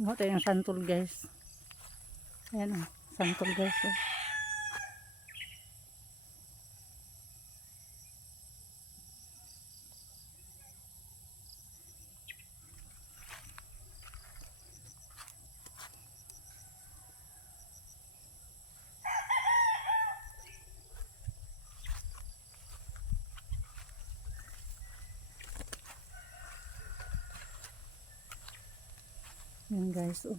Kuha tayo ng santol guys. Ayan o, santol guys o. Ayan guys o.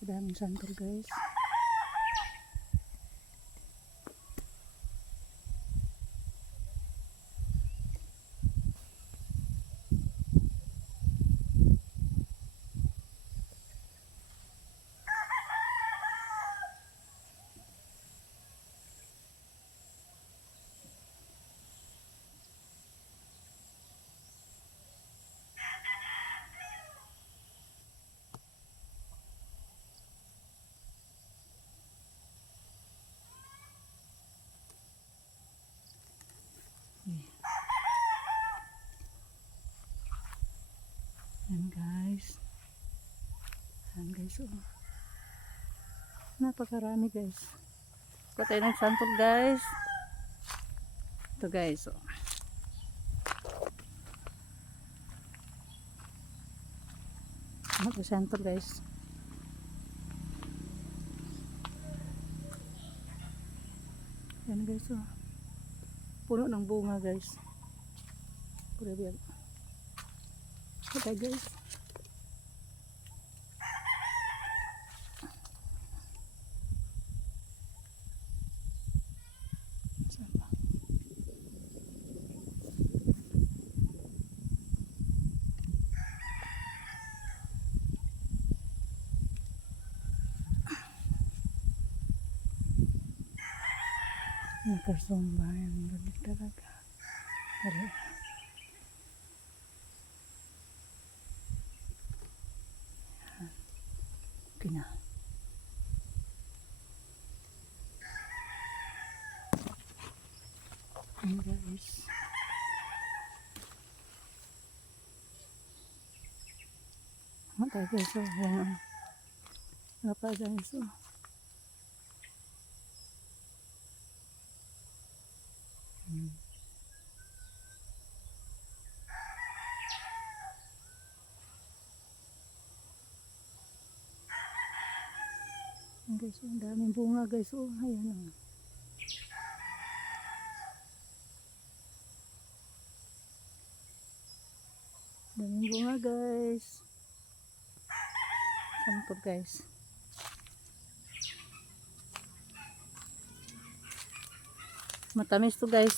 Daming santol guys. Ayan guys. Ayan guys o. Napakarami guys. Kuha tayo ng santol guys. Ito guys o. Ito santol guys. Ayan guys o. Puno ng bunga guys. Grabe yan. Okay guys. Nakasumba yung galit talaga. Pero okay na. Ayan guys. Matay guys o. Ayan o. Apa guys o. Guys, ang daming bunga guys. Oh, ayan o. Daming bunga guys. Santol guys. Matamis to guys.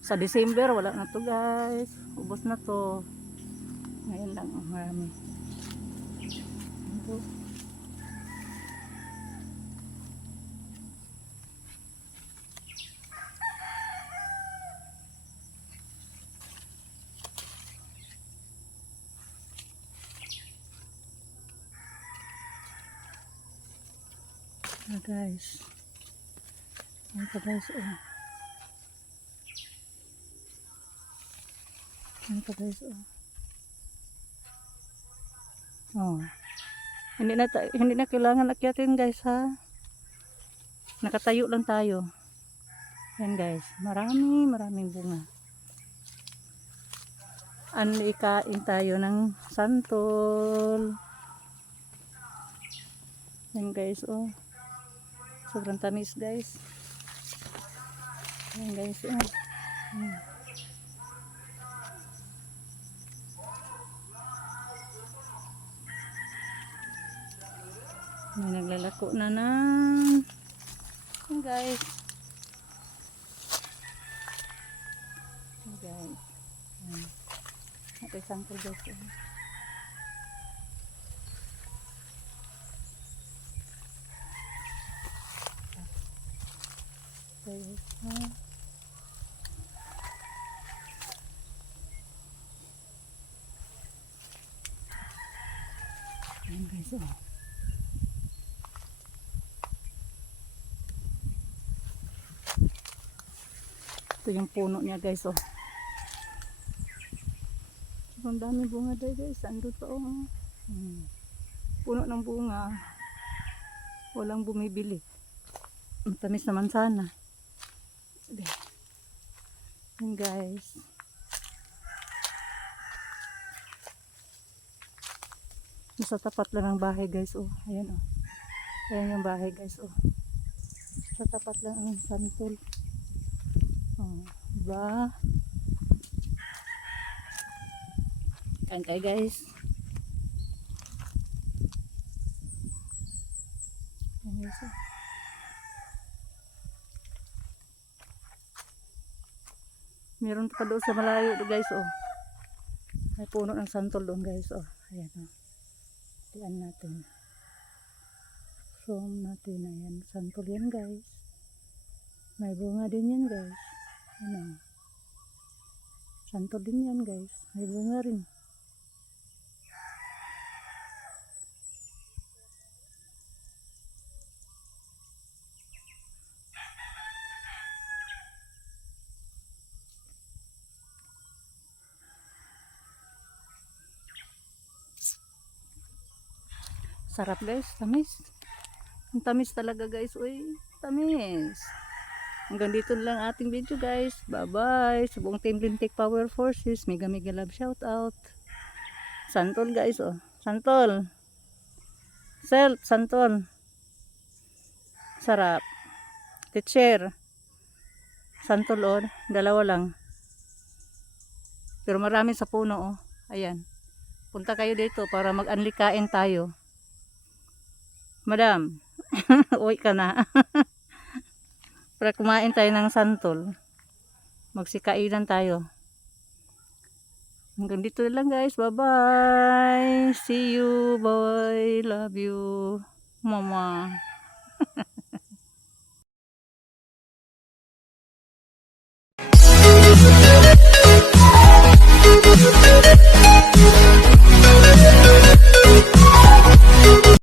Sa December wala na to guys. Ubos na to. Ngayon lang marami. Ito. Guys. Ito guys. Oh. Ito guys. Oh. Oh. Hindi na kailangan akyatin guys ha. Nakatayo lang tayo. Yan guys, maraming bunga. Ikain tayo ng santol. Yan guys, oh. Sobrang tamis guys. Yan guys, oh. May naglalako na ng yan guys. Yan guys. Ito santol guys, oh. Okay. Ayan guys, oh. Ito yung puno niya guys, oh. Ang dami bunga dahil guys. Ando to. Puno ng bunga. Walang bumibili. Ang tamis naman sana. Yan guys. Nasa tapat lang ng bahay guys. Oh, ayan oh. Ayan yung bahay guys. Oh. Sa tapat lang ang santol. Oh, diba? Kain kayo guys. Ayan guys. Oh. Meron pa doon sa malayo guys. Oh. May puno ng santol doon guys. Oh, ayan oh. Tiyan natin. Zoom natin. Ayan. Santol yan guys. May bunga din yan guys. Ano. Santol din yan guys. May bunga rin. Sarap guys. Tamis. Ang tamis talaga guys. Uy. Tamis. Hanggang dito lang ating video guys. Bye bye. Sa buong Team Lintik Power Forces. Mega mega love shout out. Santol guys oh. Santol. Santol. Sarap. Teacher. Santol oh. Dalawa lang. Pero marami sa puno oh. Ayan. Punta kayo dito para mag-anlikain tayo. Madam. Uwi ka na. Para kumain tayo ng santol. Magsikainan tayo. Hanggang dito lang guys. Bye bye. See you. Bye. Love you. Mama.